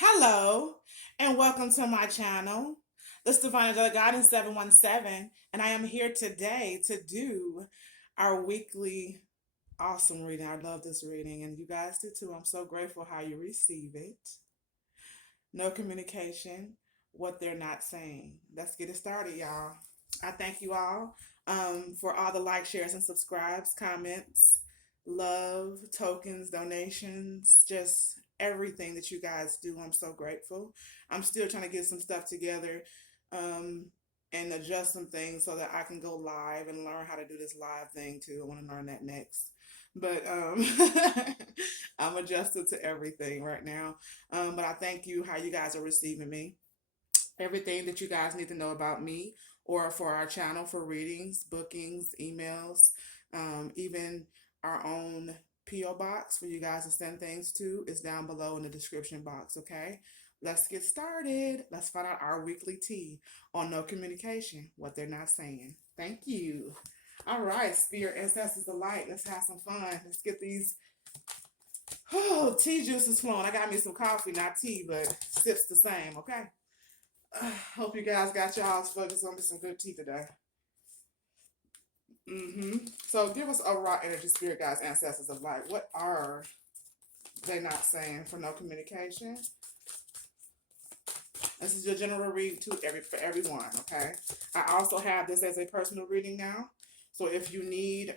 Hello, and welcome to my channel. This is Divine Angelic Guidance 717, and I am here today to do our weekly awesome reading. I love this reading, and you guys do too. I'm so grateful how you receive it. No communication, what they're not saying. Let's get it started, y'all. I thank you all for all the likes, shares, and subscribes, comments, love, tokens, donations, just everything that you guys do. I'm so grateful. I'm still trying to get some stuff together um, and adjust some things so that I can go live and learn how to do this live thing too. I want to learn that next. But I'm adjusted to everything right now. But I thank you how you guys are receiving me. Everything that you guys need to know about me or for our channel for readings, bookings, emails, even our own P.O. box for you guys to send things to is down below in the description box, okay? Let's get started. Let's find out our weekly tea on no communication, what they're not saying. Thank you. All right, Spirit Ancestors of Light. Let's have some fun. Let's get these tea juices flowing. I got me some coffee, not tea, but sips the same, okay? Hope you guys got y'all's focus on me some good tea today. So give us a raw energy, Spirit guides, ancestors of light. What are they not saying for no communication? This is your general reading too, for everyone. Okay. I also have this as a personal reading now. So if you need,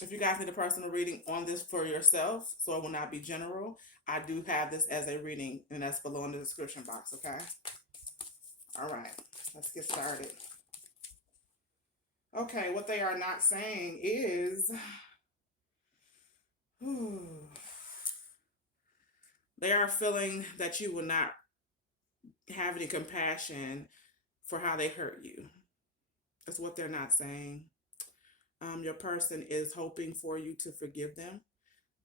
if you guys need a personal reading on this for yourself, so it will not be general, I do have this as a reading, and that's below in the description box, okay? All right, let's get started. Okay, what they are not saying is, they are feeling that you will not have any compassion for how they hurt you. That's what they're not saying. Your person is hoping for you to forgive them.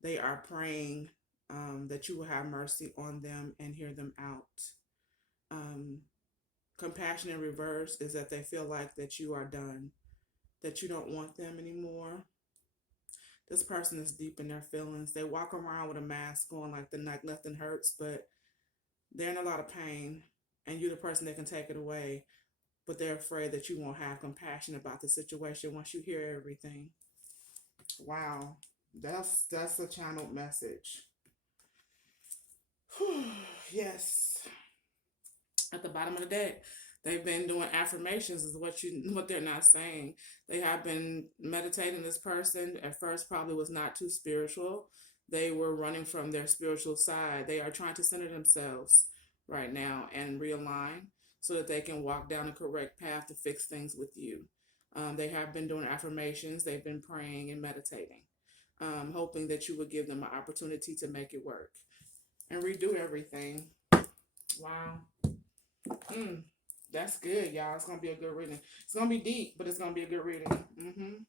They are praying that you will have mercy on them and hear them out. Compassion in reverse is that they feel like that you are done, that you don't want them anymore. This person is deep in their feelings. They walk around with a mask on like nothing hurts, but they're in a lot of pain, and you're the person that can take it away, but they're afraid that you won't have compassion about the situation once you hear everything. Wow, that's a channeled message. Yes. At the bottom of the deck, they've been doing affirmations is what they're not saying. They have been meditating. This person at first probably was not too spiritual. They were running from their spiritual side. They are trying to center themselves right now and realign so that they can walk down the correct path to fix things with you. They have been doing affirmations. They've been praying and meditating, hoping that you would give them an opportunity to make it work and redo everything. Wow. That's good, y'all. It's gonna be a good reading. It's gonna be deep, but it's gonna be a good reading.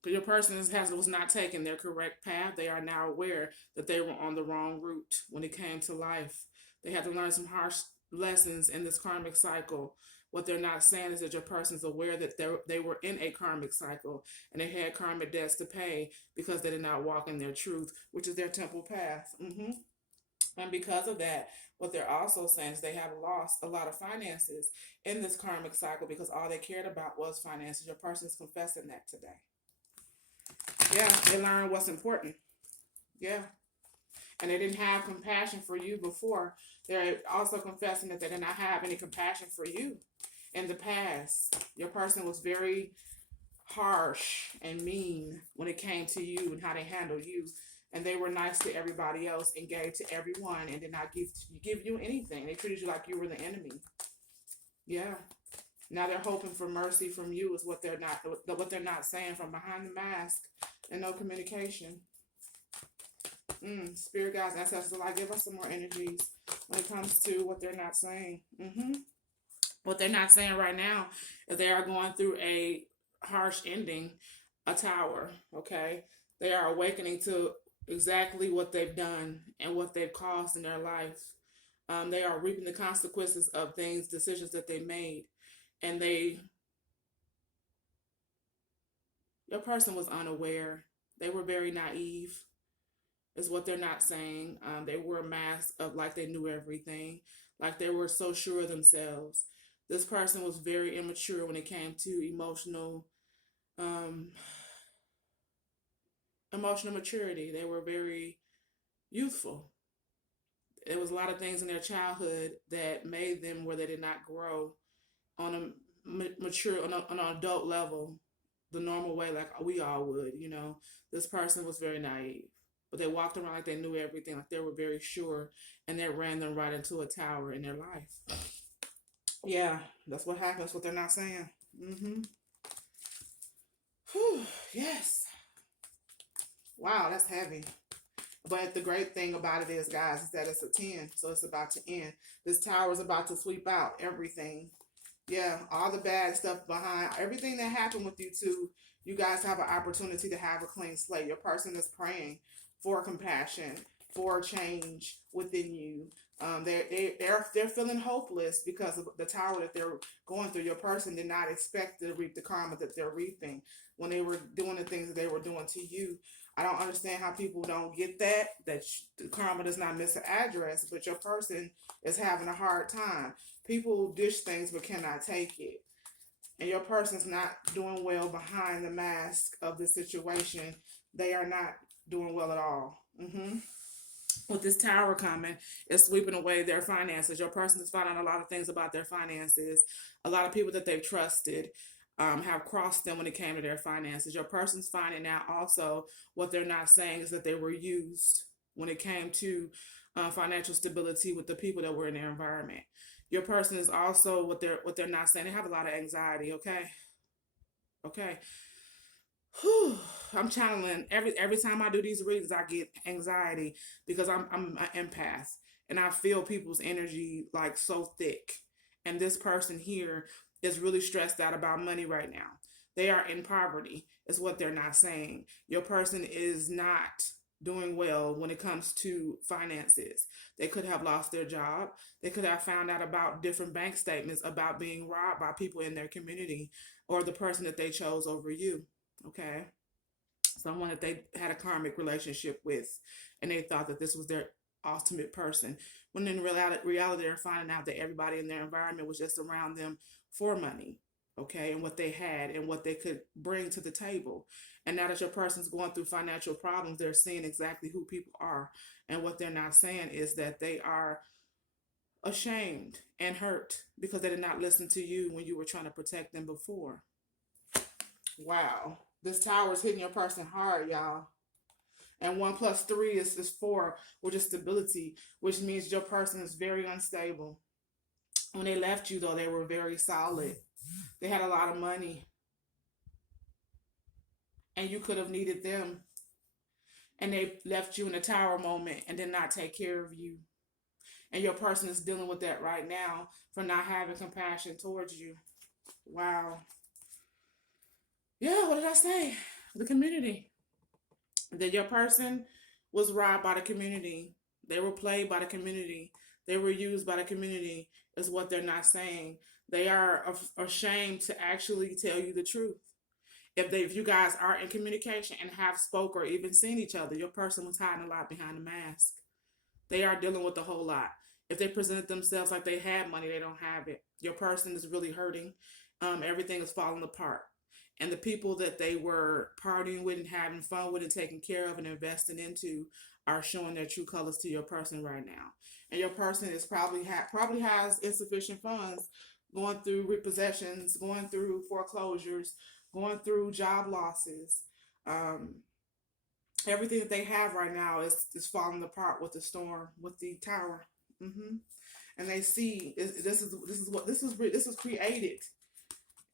Because your person was not taking their correct path. They are now aware that they were on the wrong route when it came to life. They had to learn some harsh lessons in this karmic cycle. What they're not saying is that your person is aware that they were in a karmic cycle and they had karmic debts to pay because they did not walk in their truth, which is their temple path. And because of that, what they're also saying is they have lost a lot of finances in this karmic cycle because all they cared about was finances. Your person is confessing that today. Yeah, they learned what's important. Yeah. And they didn't have compassion for you before. They're also confessing that they did not have any compassion for you in the past. Your person was very harsh and mean when it came to you and how they handled you. And they were nice to everybody else and gave to everyone and did not give you anything. They treated you like you were the enemy. Yeah. Now they're hoping for mercy from you is what they're not saying from behind the mask and no communication. Spirit guides, ancestors, like give us some more energies when it comes to what they're not saying. What they're not saying right now is they are going through a harsh ending, a tower. Okay, they are awakening to exactly what they've done and what they've caused in their life. They are reaping the consequences of decisions that they made, and your person was unaware. They were very naive. is what they're not saying. They wore a mask of like they knew everything, like they were so sure of themselves. This person was very immature when it came to um, emotional maturity. They were very youthful. There was a lot of things in their childhood that made them where they did not grow on a mature on an adult level the normal way like we all would. This person was very naive, but they walked around like they knew everything, like they were very sure, and that ran them right into a tower in their life. Yeah, that's what happens, what they're not saying. Whew, yes. Wow, that's heavy. But the great thing about it is, guys, is that it's a 10, so it's about to end. This tower is about to sweep out everything. Yeah, all the bad stuff behind everything that happened with you two. You guys have an opportunity to have a clean slate. Your person is praying for compassion, for change within you. They're feeling hopeless because of the tower that they're going through. Your person did not expect to reap the karma that they're reaping when they were doing the things that they were doing to you. I don't understand how people don't get that the karma does not miss an address, but your person is having a hard time. People dish things but cannot take it. And your person's not doing well behind the mask of the situation. They are not doing well at all. With this tower coming, it's sweeping away their finances. Your person is finding out a lot of things about their finances. A lot of people that they've trusted have crossed them when it came to their finances. Your person's finding out also what they're not saying is that they were used when it came to financial stability with the people that were in their environment. Your person is also what they're not saying. They have a lot of anxiety. Okay. Whew. I'm channeling every time I do these readings. I get anxiety because I'm an empath and I feel people's energy like so thick. And this person here is really stressed out about money right now. They are in poverty, is what they're not saying. Your person is not doing well when it comes to finances. They could have lost their job. They could have found out about different bank statements about being robbed by people in their community or the person that they chose over you. Okay. Someone that they had a karmic relationship with and they thought that this was their ultimate person. When in reality, they're finding out that everybody in their environment was just around them for money. Okay, and what they had and what they could bring to the table. And now that your person's going through financial problems, they're seeing exactly who people are. And what they're not saying is that they are ashamed and hurt because they did not listen to you when you were trying to protect them before. Wow. This tower is hitting your person hard, y'all. And 1 + 3 is 4, which is stability, which means your person is very unstable. When they left you, though, they were very solid. They had a lot of money. And you could have needed them. And they left you in a tower moment and did not take care of you. And your person is dealing with that right now for not having compassion towards you. Wow. Yeah, what did I say? The community. That your person was robbed by the community. They were played by the community. They were used by the community, is what they're not saying. They are ashamed to actually tell you the truth. If you guys are in communication and have spoke or even seen each other, your person was hiding a lot behind the mask. They are dealing with a whole lot. If they present themselves like they had money, they don't have it. Your person is really hurting. Everything is falling apart. And the people that they were partying with and having fun with and taking care of and investing into are showing their true colors to your person right now. And your person is probably has insufficient funds, going through repossessions, going through foreclosures, going through job losses. Everything that they have right now is falling apart with the storm, with the tower. And they see this was created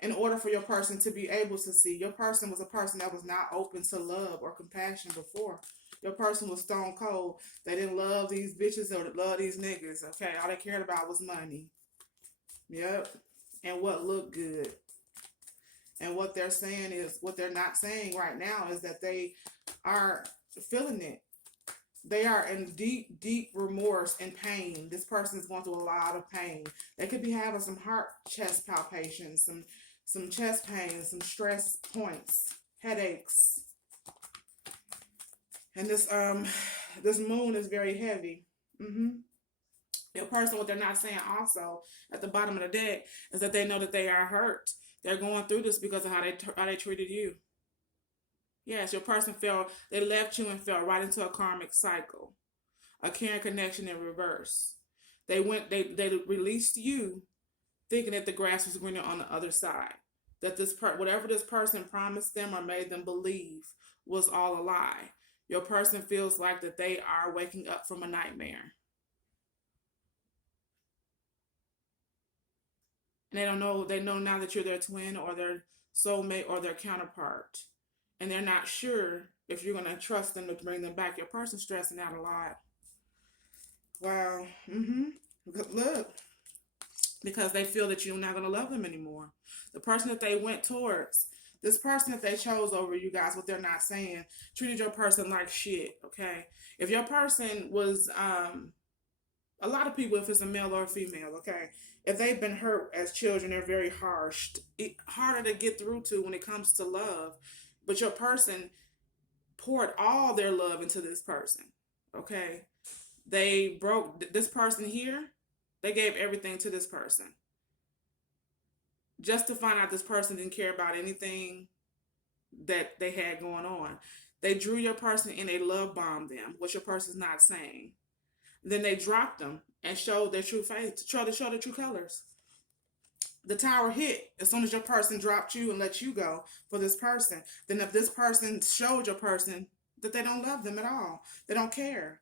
in order for your person to be able to see. Your person was a person that was not open to love or compassion before. Your person was stone cold. They didn't love these bitches or love these niggas. Okay, all they cared about was money. Yep. And what looked good. And what they're saying is, what they're not saying right now is that they are feeling it. They are in deep, deep remorse and pain. This person is going through a lot of pain. They could be having some heart chest palpitations, some chest pain, some stress points, headaches. And this This moon is very heavy. Your person, what they're not saying also at the bottom of the deck is that they know that they are hurt. They're going through this because of how they treated you. Yes, your person fell. They left you and fell right into a karmic cycle, a caring connection in reverse. They released you, thinking that the grass was greener on the other side. That whatever this person promised them or made them believe was all a lie. Your person feels like that they are waking up from a nightmare. And they know now that you're their twin or their soulmate or their counterpart. And they're not sure if you're going to trust them to bring them back. Your person's stressing out a lot. Wow. Look. Because they feel that you're not going to love them anymore. The person that they went towards, this person that they chose over you guys, what they're not saying, treated your person like shit, okay? If your person was, a lot of people, if it's a male or a female, okay, if they've been hurt as children, they're very harsh, harder to get through to when it comes to love. But your person poured all their love into this person, okay? They broke this person here. They gave everything to this person. Just to find out this person didn't care about anything that they had going on. They drew your person and they love bombed them, what your person's not saying. Then they dropped them and showed their true face, showed their true colors. The tower hit as soon as your person dropped you and let you go for this person. Then if this person showed your person that they don't love them at all, they don't care.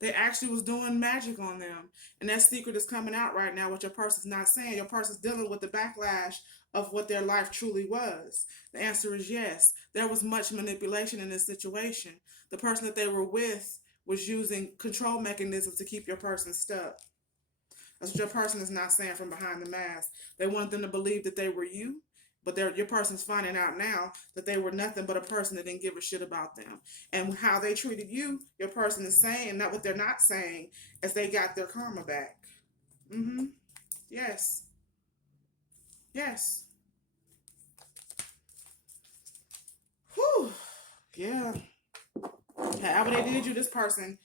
They actually was doing magic on them. And that secret is coming out right now, what your person's not saying. Your person's dealing with the backlash of what their life truly was. The answer is yes. There was much manipulation in this situation. The person that they were with was using control mechanisms to keep your person stuck. That's what your person is not saying from behind the mask. They wanted them to believe that they were you, but your person's finding out now that they were nothing but a person that didn't give a shit about them. And how they treated you, your person is saying, not what they're not saying, is they got their karma back. Yes. Yes. Whew. Yeah. However they did you, this person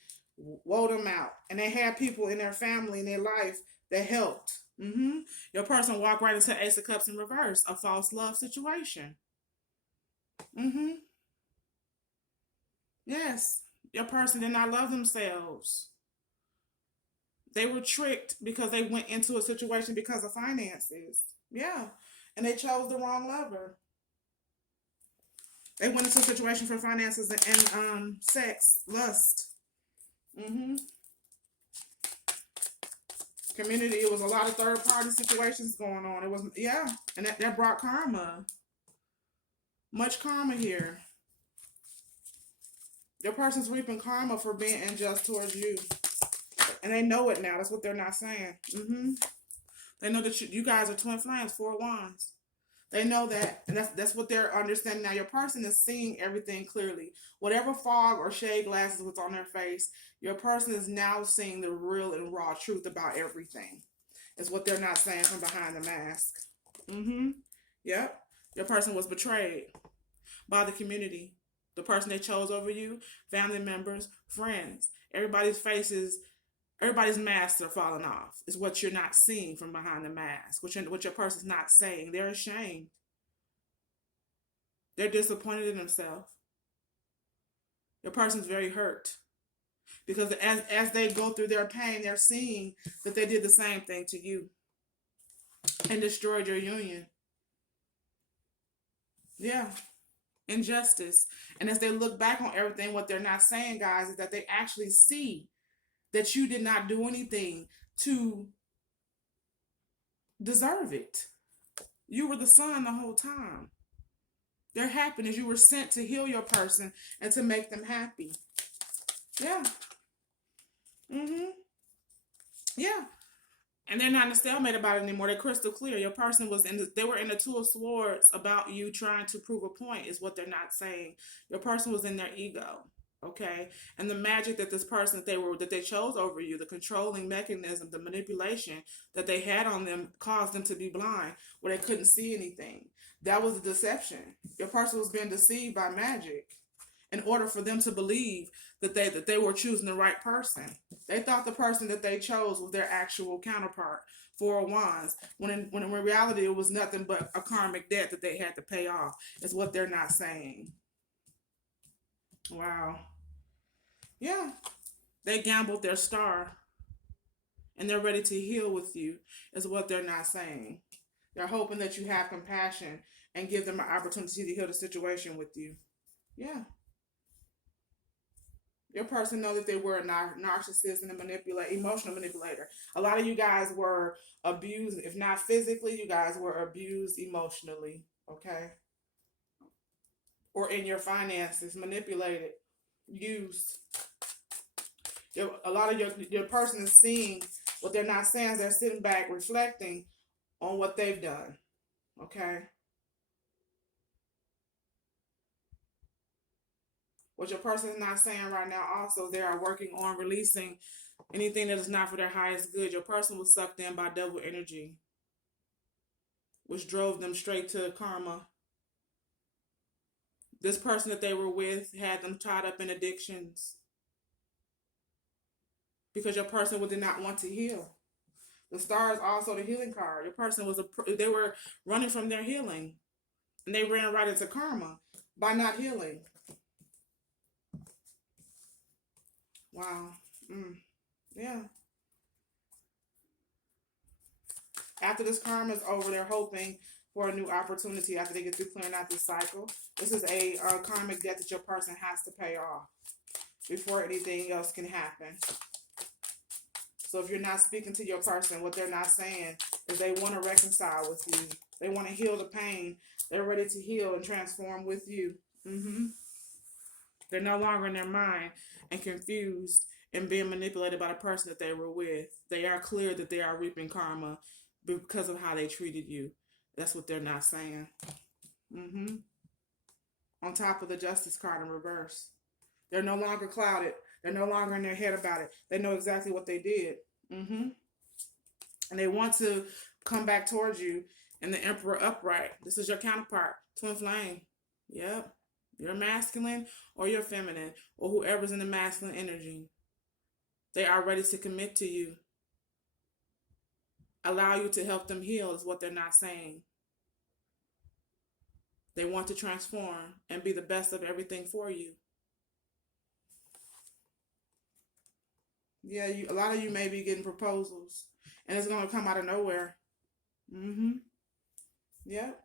wore them out. And they had people in their family, in their life, that helped. Your person walked right into Ace of Cups in reverse, a false love situation. Yes. Your person did not love themselves. They were tricked because they went into a situation because of finances. Yeah. And they chose the wrong lover. They went into a situation for finances and sex, lust. Community, it was a lot of third party situations going on. It was, yeah, and that brought karma. Much karma here. Your person's reaping karma for being unjust towards you. And they know it now. That's what they're not saying. They know that you guys are twin flames, 4 wands. They know that, and that's what they're understanding now. Your person is seeing everything clearly. Whatever fog or shade glasses was on their face, your person is now seeing the real and raw truth about everything. Is what they're not saying from behind the mask. Yep. Your person was betrayed by the community. The person they chose over you, family members, friends. Everybody's masks are falling off. Is what you're not seeing from behind the mask. What your person's not saying. They're ashamed. They're disappointed in themselves. Your person's very hurt. Because as they go through their pain, they're seeing that they did the same thing to you. And destroyed your union. Yeah. Injustice. And as they look back on everything, what they're not saying, guys, is that they actually see that you did not do anything to deserve it. You were the sun the whole time. Their happiness, you were sent to heal your person and to make them happy. Yeah. Yeah. And they're not in a stalemate about it anymore. They're crystal clear. Your person they were in the 2 of Swords about you trying to prove a point is what they're not saying. Your person was in their ego. Okay. And the magic that this person that they chose over you, the controlling mechanism, the manipulation that they had on them caused them to be blind where they couldn't see anything. That was a deception. Your person was being deceived by magic. in order for them to believe that they were choosing the right person. They thought the person that they chose was their actual counterpart, Four of Wands, when in reality it was nothing but a karmic debt that they had to pay off. Is what they're not saying. Wow. Yeah. They gambled their star and they're ready to heal with you, is what they're not saying. They're hoping that you have compassion and give them an opportunity to heal the situation with you. Yeah. Your person know that they were a narcissist and a emotional manipulator. A lot of you guys were abused, if not physically, you guys were abused emotionally, okay? Or in your finances, manipulated, used. A lot of your person is seeing what they're not saying is they're sitting back reflecting on what they've done, okay? What your person is not saying right now also, they are working on releasing anything that is not for their highest good. Your person was sucked in by double energy, which drove them straight to karma. This person that they were with had them tied up in addictions because your person did not want to heal. The star is also the healing card. Your person they were running from their healing, and they ran right into karma by not healing. Wow. Yeah. After this karma is over, they're hoping for a new opportunity after they get through clearing out this cycle. This is a karmic debt that your person has to pay off before anything else can happen. So if you're not speaking to your person, what they're not saying is they want to reconcile with you. They want to heal the pain. They're ready to heal and transform with you. They're no longer in their mind and confused and being manipulated by the person that they were with. They are clear that they are reaping karma because of how they treated you. That's what they're not saying. On top of the Justice card in reverse. They're no longer clouded. They're no longer in their head about it. They know exactly what they did. And they want to come back towards you in the Emperor upright. This is your counterpart, twin flame. Yep. You're masculine or you're feminine or whoever's in the masculine energy. They are ready to commit to you. Allow you to help them heal is what they're not saying. They want to transform and be the best of everything for you. Yeah, a lot of you may be getting proposals and it's going to come out of nowhere. Yep.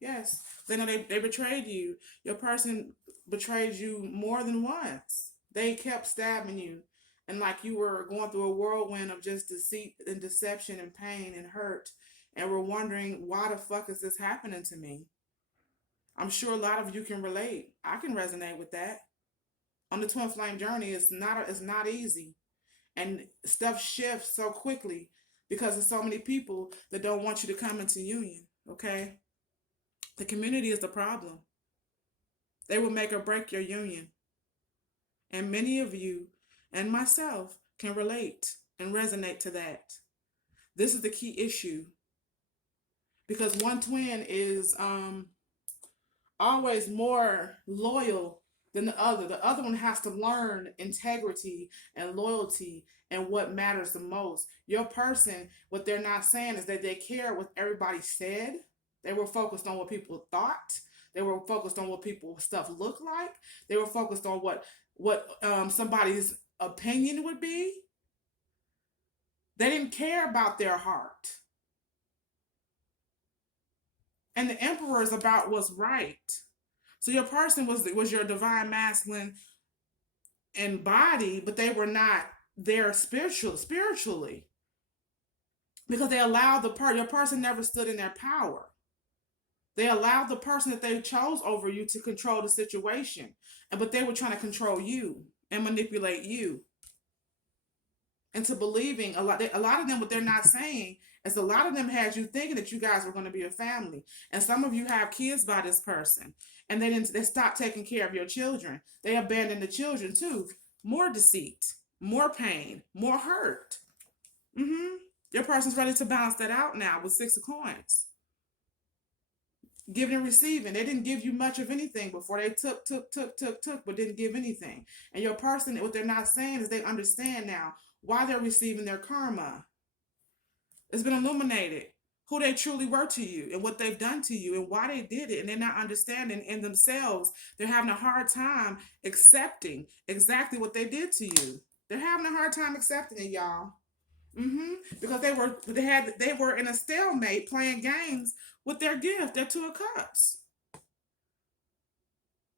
Yes. They know they betrayed you. Your person betrayed you more than once. They kept stabbing you. And like you were going through a whirlwind of just deceit and deception and pain and hurt. And were wondering, why the fuck is this happening to me? I'm sure a lot of you can relate. I can resonate with that. On the twin flame journey, it's not easy. And stuff shifts so quickly because there's so many people that don't want you to come into union. Okay? The community is the problem. They will make or break your union. And many of you and myself can relate and resonate to that. This is the key issue. Because one twin is always more loyal than the other. The other one has to learn integrity and loyalty and what matters the most. Your person, what they're not saying is that they care what everybody said. They were focused on what people thought. They were focused on what people's stuff looked like. They were focused on what somebody's opinion would be. They didn't care about their heart. And the Emperor is about what's right. So your person was your divine masculine in body, but they were not there spiritually. Because they allowed your person never stood in their power. They allowed the person that they chose over you to control the situation. But they were trying to control you and manipulate you into believing a lot of them, what they're not saying is a lot of them had you thinking that you guys were going to be a family. And some of you have kids by this person. And they stopped taking care of your children. They abandoned the children too. More deceit, more pain, more hurt. Your person's ready to balance that out now with 6 of coins. Giving and receiving. They didn't give you much of anything before. They took, but didn't give anything. And your person, what they're not saying is they understand now why they're receiving their karma. It's been illuminated who they truly were to you and what they've done to you and why they did it. And they're not understanding in themselves. They're having a hard time accepting exactly what they did to you. They're having a hard time accepting it, y'all. Because they were in a stalemate playing games with their gift, their Two of Cups.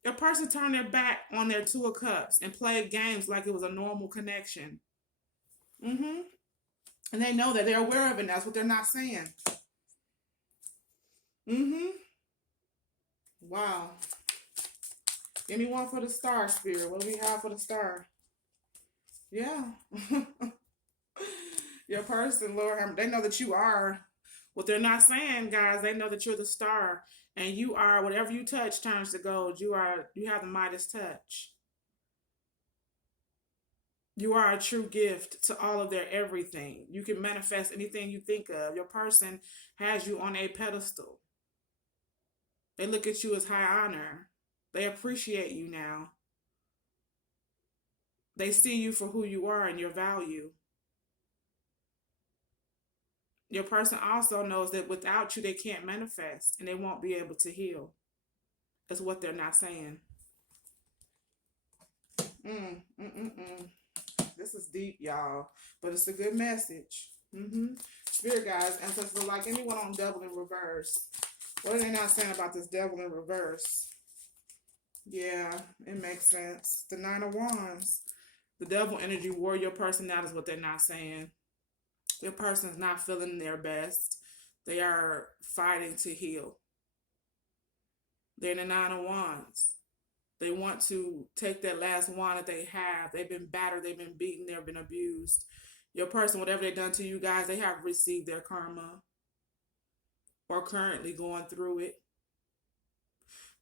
Your person turned their back on their Two of Cups and played games like it was a normal connection. And they know that they're aware of it. That's what they're not saying. Wow. Give me one for the star, Spirit. What do we have for the star? Yeah. Your person, Lord, they know that you are. What they're not saying, guys, they know that you're the star. And you are, whatever you touch turns to gold. You have the Midas touch. You are a true gift to all of their everything. You can manifest anything you think of. Your person has you on a pedestal. They look at you as high honor. They appreciate you now. They see you for who you are and your value. Your person also knows that without you, they can't manifest and they won't be able to heal. That's what they're not saying. This is deep, y'all, but it's a good message. Spirit guys, ancestors, like anyone on Devil in Reverse. What are they not saying about this Devil in Reverse? Yeah, it makes sense. The Nine of Wands. The devil energy wore your person out is what they're not saying. Your person is not feeling their best. They are fighting to heal. They're in the Nine of Wands. They want to take that last wand that they have. They've been battered. They've been beaten. They've been abused. Your person, whatever they've done to you guys, they have received their karma or currently going through it.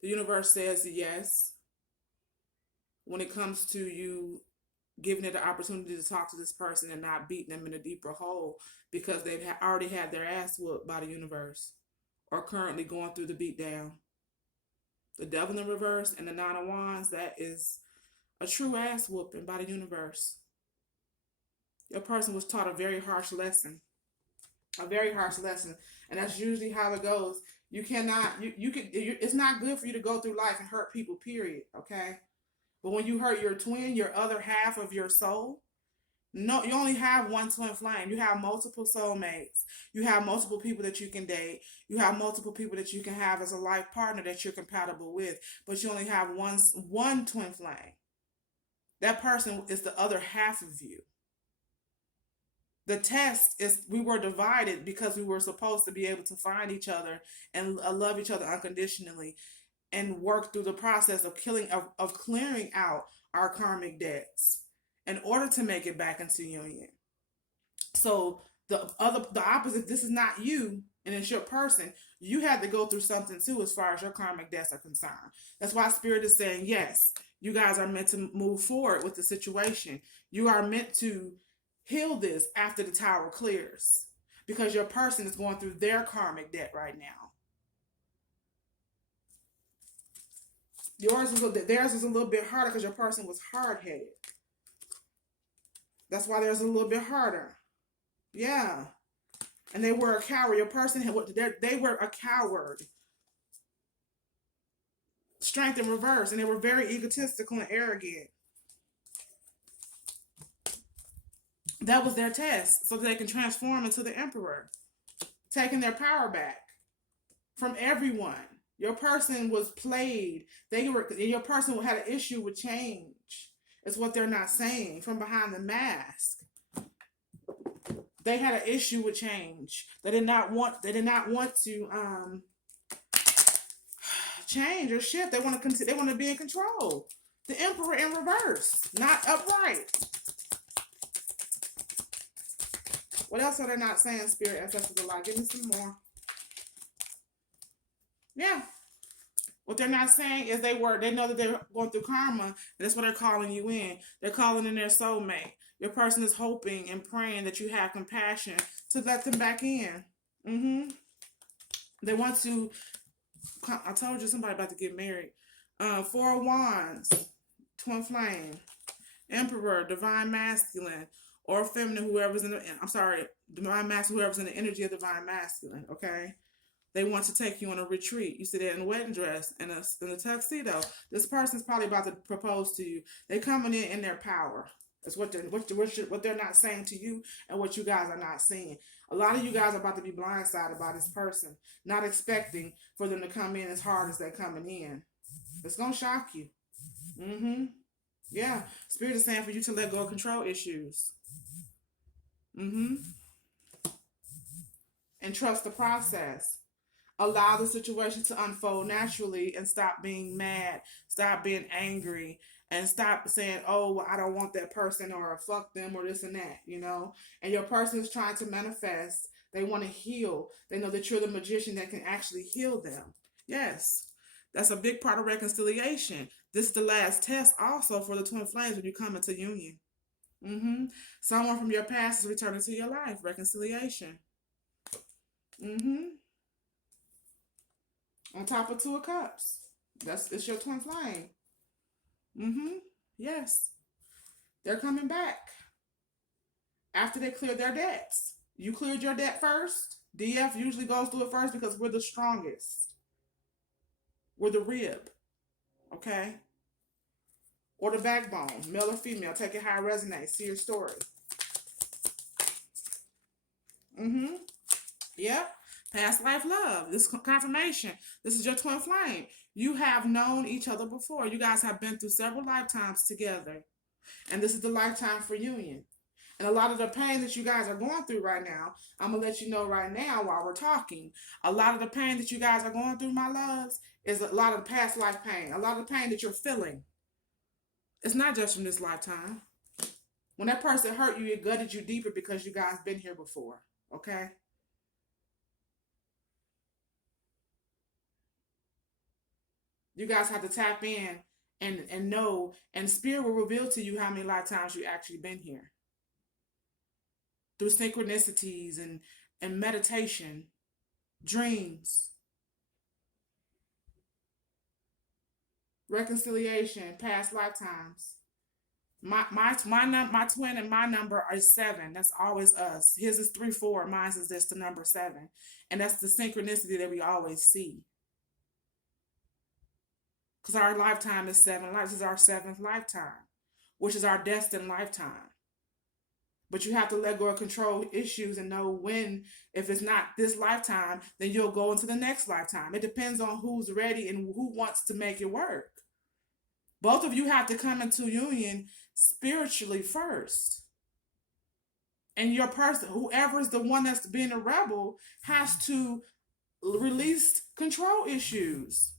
The universe says yes. When it comes to you giving it the opportunity to talk to this person and not beating them in a deeper hole because they've already had their ass whooped by the universe or currently going through the beatdown. The Devil in Reverse and the Nine of Wands, that is a true ass whooping by the universe. Your person was taught a very harsh lesson. A very harsh lesson. And that's usually how it goes. You cannot, it's not good for you to go through life and hurt people, period. Okay? But when you hurt your twin, your other half of your soul, no, you only have one twin flame. You have multiple soulmates. You have multiple people that you can date. You have multiple people that you can have as a life partner that you're compatible with. But you only have one twin flame. That person is the other half of you. The test is we were divided because we were supposed to be able to find each other and love each other unconditionally and work through the process of clearing out our karmic debts in order to make it back into union. So the opposite, this is not you and it's your person. You had to go through something too as far as your karmic debts are concerned. That's why Spirit is saying, yes, you guys are meant to move forward with the situation. You are meant to heal this after the tower clears because your person is going through their karmic debt right now. Theirs was a little bit harder because your person was hard-headed. That's why theirs is a little bit harder. Yeah. And they were a coward. Your person, they were a coward. Strength in reverse. And they were very egotistical and arrogant. That was their test so that they can transform into the emperor. Taking their power back from everyone. Your person was played. Your person had an issue with change. It's what they're not saying from behind the mask. They had an issue with change. They did not want to change or shift. They want to be in control. The emperor in reverse, not upright. What else are they not saying, Spirit ancestors alike? Give me some more. Yeah. What they're not saying is they know that they're going through karma. And that's what they're calling you in. They're calling in their soulmate. Your person is hoping and praying that you have compassion to let them back in. They want to I told you somebody about to get married. Four of Wands, twin flame, Emperor, divine masculine, or feminine, whoever's in the, I'm sorry, divine masculine, whoever's in the energy of divine masculine, okay? They want to take you on a retreat. You see that in a wedding dress and in a tuxedo. This person's probably about to propose to you. They coming in their power. That's what they're not saying to you and what you guys are not seeing. A lot of you guys are about to be blindsided by this person, not expecting for them to come in as hard as they're coming in. It's gonna shock you. Mm-hmm. Yeah. Spirit is saying for you to let go of control issues. Mm-hmm. And trust the process. Allow the situation to unfold naturally and stop being mad, stop being angry, and stop saying, oh, well, I don't want that person or fuck them or this and that, you know? And your person is trying to manifest. They want to heal. They know that you're the magician that can actually heal them. Yes, that's a big part of reconciliation. This is the last test also for the twin flames when you come into union. Mm-hmm. Someone from your past is returning to your life. Reconciliation. Mm-hmm. On top of Two of Cups. It's your twin flame. Mm-hmm. Yes. They're coming back. After they clear their debts. You cleared your debt first. DF usually goes through it first because we're the strongest. We're the rib. Okay? Or the backbone. Male or female. Take it how it resonates. See your story. Mm-hmm. Yep. Past life love. This confirmation. This is your twin flame. You have known each other before. You guys have been through several lifetimes together. And this is the lifetime for union. And a lot of the pain that you guys are going through right now, I'm going to let you know right now while we're talking. A lot of the pain that you guys are going through, my loves, is a lot of the past life pain. A lot of the pain that you're feeling. It's not just from this lifetime. When that person hurt you, it gutted you deeper because you guys been here before. Okay? You guys have to tap in and know, and spirit will reveal to you how many lifetimes you actually been here. Through synchronicities and meditation, dreams, reconciliation, past lifetimes. My twin and my number are 7. That's always us. His is 3-4. Mine is just the number 7, and that's the synchronicity that we always see. Because our lifetime is 7 lives. This is our 7th lifetime, which is our destined lifetime. But you have to let go of control issues and know when, if it's not this lifetime, then you'll go into the next lifetime. It depends on who's ready and who wants to make it work. Both of you have to come into union spiritually first. And your person, whoever's the one that's being a rebel, has to release control issues.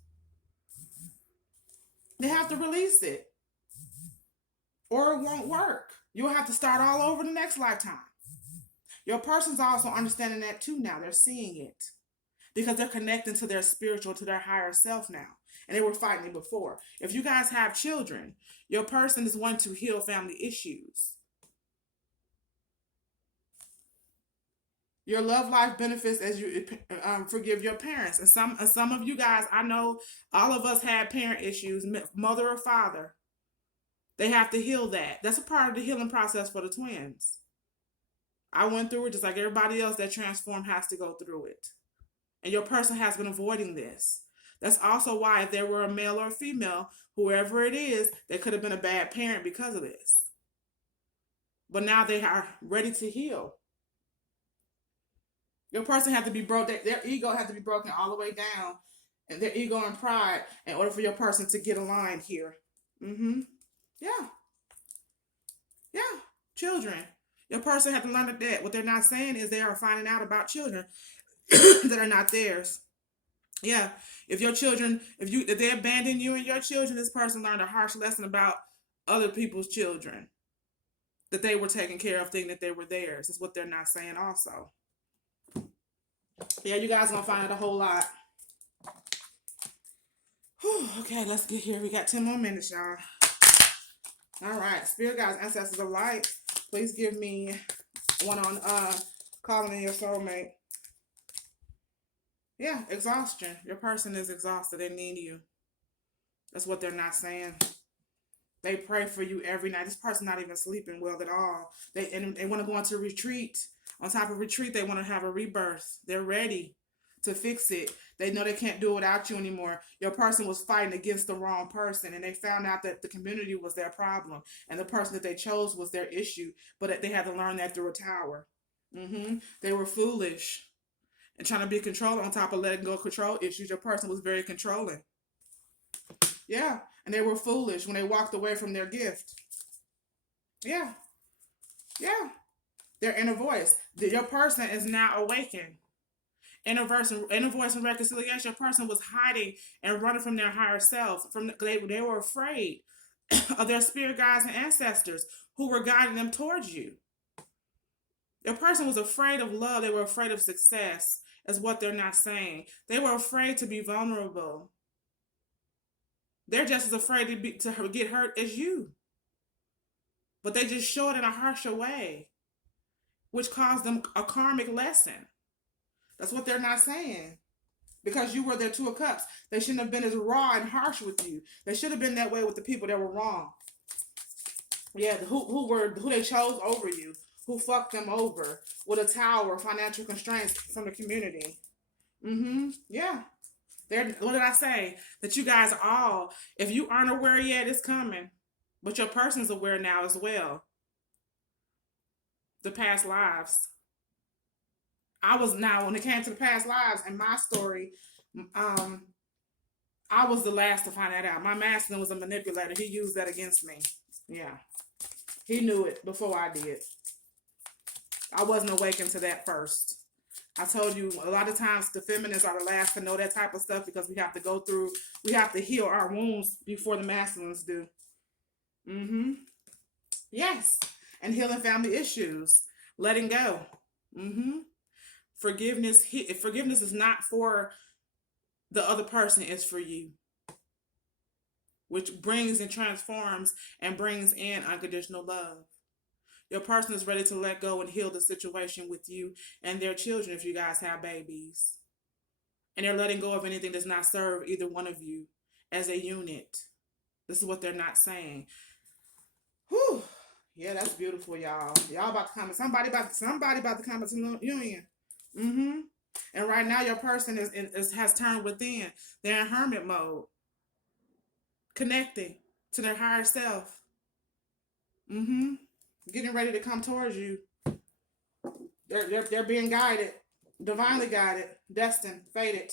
They have to release it, or it won't work. You'll have to start all over the next lifetime. Your person's also understanding that too now. They're seeing it because they're connecting to their spiritual, to their higher self now. And they were fighting it before. If you guys have children, your person is one to heal family issues. Your love life benefits as you forgive your parents. And some of you guys, I know all of us had parent issues, mother or father. They have to heal that. That's a part of the healing process for the twins. I went through it just like everybody else that transformed has to go through it. And your person has been avoiding this. That's also why if there were a male or a female, whoever it is, they could have been a bad parent because of this. But now they are ready to heal. Your person had to be broke. Their ego had to be broken all the way down. And their ego and pride in order for your person to get aligned here. Mm-hmm. Yeah. Yeah. Children. Your person had to learn that. What they're not saying is they are finding out about children that are not theirs. Yeah. If your children, if they abandon you and your children, this person learned a harsh lesson about other people's children. That they were taken care of, thinking that they were theirs. Is what they're not saying also. Yeah, you guys are going to find out a whole lot. Whew, okay, let's get here. We got 10 more minutes, y'all. All right. Spirit guides, ancestors of light, please give me one on calling in your soulmate. Yeah, exhaustion. Your person is exhausted. They need you. That's what they're not saying. They pray for you every night. This person not even sleeping well at all. They want to go into retreat. On top of retreat, they want to have a rebirth. They're ready to fix it. They know they can't do it without you anymore. Your person was fighting against the wrong person, and they found out that the community was their problem, and the person that they chose was their issue. But they had to learn that through a tower. They were foolish and trying to be controlling on top of letting go of control issues. Your person was very controlling. Yeah. And they were foolish when they walked away from their gift. Yeah. Yeah. Their inner voice. Your person is now awakened. Inner voice and reconciliation. Your person was hiding and running from their higher self. They were afraid of their spirit guides and ancestors who were guiding them towards you. Your person was afraid of love. They were afraid of success, is what they're not saying. They were afraid to be vulnerable. They're just as afraid to get hurt as you. But they just show it in a harsher way, which caused them a karmic lesson. That's what they're not saying. Because you were their Two of Cups. They shouldn't have been as raw and harsh with you. They should have been that way with the people that were wrong. Yeah, who they chose over you, who fucked them over with a tower, financial constraints from the community. Yeah. What did I say? That you guys all, if you aren't aware yet, it's coming. But your person's aware now as well. The past lives. When it came to the past lives and my story, I was the last to find that out. My masculine was a manipulator. He used that against me. Yeah. He knew it before I did. I wasn't awakened to that first. I told you a lot of times the feminists are the last to know that type of stuff because we have to heal our wounds before the masculines do. Yes. And healing family issues. Letting go. Forgiveness is not for the other person, it's for you. Which brings and transforms and brings in unconditional love. Your person is ready to let go and heal the situation with you and their children if you guys have babies. And they're letting go of anything that's not serve either one of you as a unit. This is what they're not saying. Whew. Yeah, that's beautiful, y'all. Y'all about to come. Somebody about to come into union. And right now your person has turned within. They're in hermit mode. Connecting to their higher self. Getting ready to come towards you. They're being guided. Divinely guided. Destined. Fated.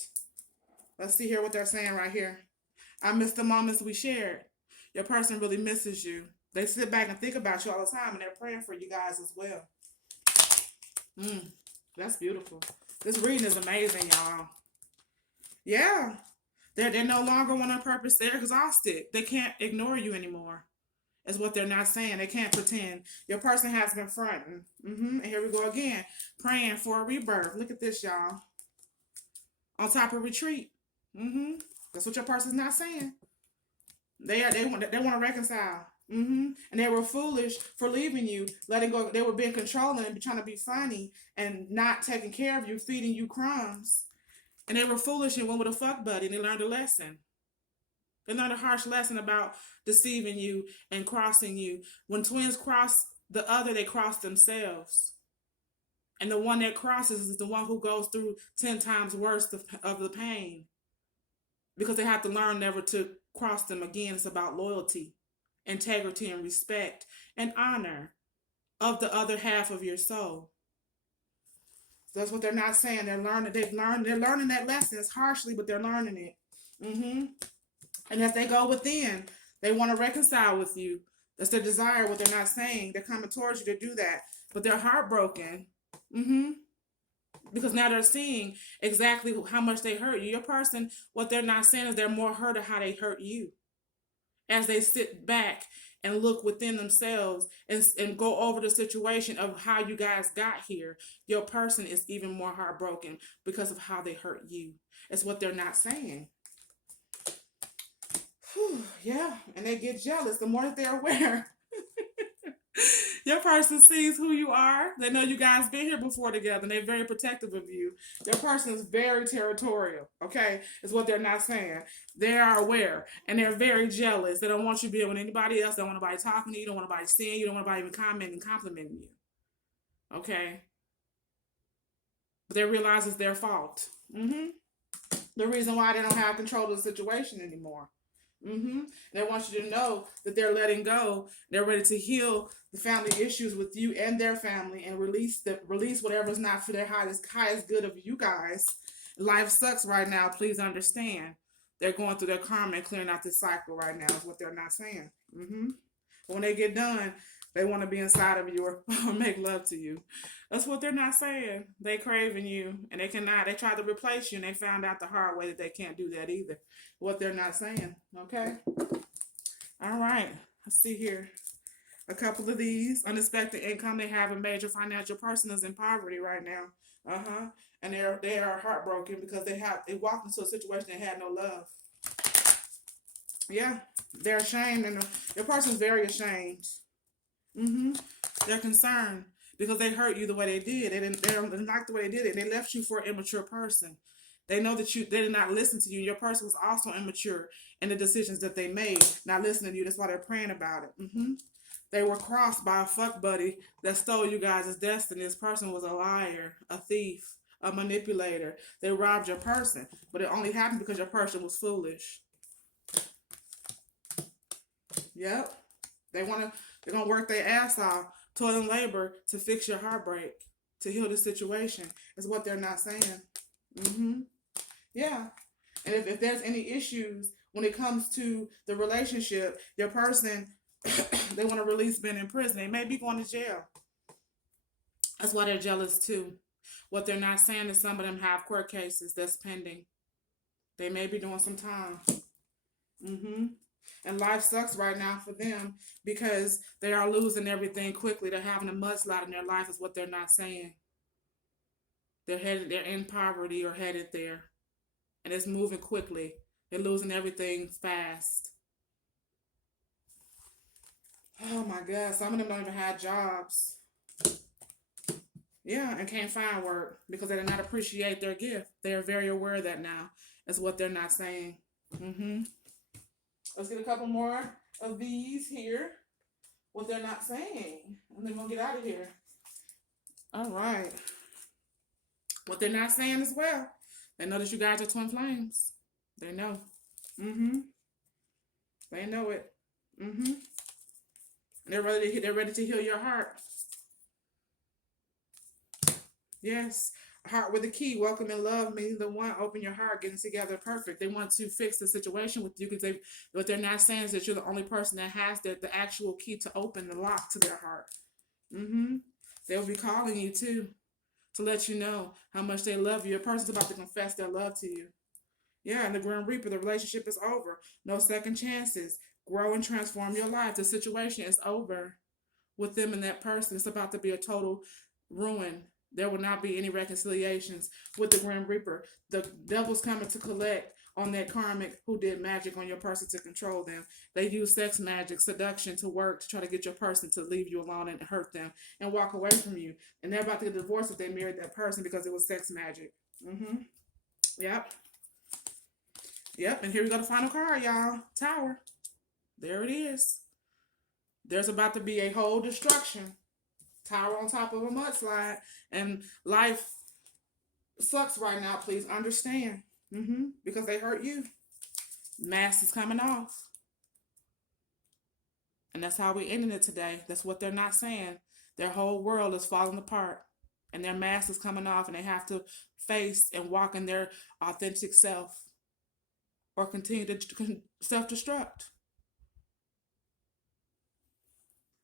Let's see here what they're saying right here. I miss the moments we shared. Your person really misses you. They sit back and think about you all the time, and they're praying for you guys as well. That's beautiful. This reading is amazing, y'all. Yeah. They're no longer on their purpose. They're exhausted. They can't ignore you anymore. Is what they're not saying. They can't pretend. Your person has been fronting. And here we go again. Praying for a rebirth. Look at this, y'all. On top of retreat. That's what your person's not saying. They want to reconcile. And they were foolish for leaving you, letting go. They were being controlling and trying to be funny and not taking care of you, feeding you crumbs. And they were foolish and went with a fuck buddy, and they learned a lesson. They learned a harsh lesson about deceiving you and crossing you. When twins cross the other, they cross themselves. And the one that crosses is the one who goes through 10 times worse of the pain. Because they have to learn never to cross them again. It's about loyalty, integrity, and respect, and honor of the other half of your soul. That's what they're not saying. They're learning that lesson. It's harshly, but they're learning it. And as they go within, they want to reconcile with you. That's their desire, what they're not saying. They're coming towards you to do that. But they're heartbroken. Because now they're seeing exactly how much they hurt you. Your person, what they're not saying is they're more hurt of how they hurt you. As they sit back and look within themselves and go over the situation of how you guys got here, your person is even more heartbroken because of how they hurt you. It's what they're not saying. Yeah, and they get jealous the more that they're aware. Your person sees who you are. They know you guys been here before together, and they're very protective of you. Your person is very territorial, okay? Is what they're not saying. They are aware, and they're very jealous. They don't want you to be with anybody else. They don't want nobody talking to you. Don't want nobody seeing you. Don't want nobody even commenting, complimenting you, okay? But they realize it's their fault. The reason why they don't have control of the situation anymore. They want you to know that they're letting go. They're ready to heal the family issues with you and their family, and release whatever's not for their highest good of you guys. Life sucks right now. Please understand. They're going through their karma and clearing out this cycle right now. Is what they're not saying. But when they get done, they want to be inside of you or make love to you. That's what they're not saying. They craving you, and they cannot. They tried to replace you, and they found out the hard way that they can't do that either. What they're not saying. Okay. All right. Let's see here. A couple of these. Unexpected income. They have a major financial person is in poverty right now. And they are heartbroken because they walked into a situation that had no love. Yeah. They're ashamed, and your person's very ashamed. They're concerned because they hurt you the way they did. They don't like the way they did it. They left you for an immature person. They know that they did not listen to you. Your person was also immature in the decisions that they made, not listening to you. That's why they're praying about it. They were crossed by a fuck buddy that stole you guys' destiny. This person was a liar, a thief, a manipulator. They robbed your person, but it only happened because your person was foolish. Yep. They're gonna work their ass off, toil and labor to fix your heartbreak, to heal the situation. Is what they're not saying. Yeah. And if there's any issues when it comes to the relationship, your person, they want to release being in prison. They may be going to jail. That's why they're jealous too. What they're not saying is some of them have court cases that's pending. They may be doing some time. And life sucks right now for them because they are losing everything quickly. They're having a mudslide in their life is what they're not saying. They're in poverty or headed there. And it's moving quickly. They're losing everything fast. Oh my God. Some of them don't even have jobs. Yeah, and can't find work because they do not appreciate their gift. They are very aware of that now. That's what they're not saying. Let's get a couple more of these here. What they're not saying. And then we'll get out of here. All right. What they're not saying as well. They know that you guys are twin flames. They know. They know it. They're ready to heal your heart. Yes. Heart with a key. Welcome and love me. The one, open your heart, getting together perfect. They want to fix the situation with you because what they're not saying is that you're the only person that has the actual key to open the lock to their heart. They'll be calling you too to let you know how much they love you. Your person's about to confess their love to you. Yeah, and the Grim Reaper, the relationship is over. No second chances. Grow and transform your life. The situation is over with them and that person. It's about to be a total ruin. There will not be any reconciliations with the Grim Reaper. The devil's coming to collect on that karmic who did magic on your person to control them. They use sex magic, seduction to work to try to get your person to leave you alone and hurt them and walk away from you. And they're about to get divorced if they married that person because it was sex magic. Yep. And here we go, the final card, y'all. Tower. There it is. There's about to be a whole destruction. Tower on top of a mudslide. And life sucks right now. Please understand. Because they hurt you. Mask is coming off. And that's how we ended it today. That's what they're not saying. Their whole world is falling apart. And their mask is coming off. And they have to face and walk in their authentic self. Or continue to self-destruct.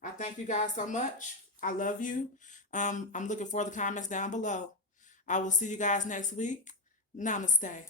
I thank you guys so much. I love you. I'm looking for the comments down below. I will see you guys next week. Namaste.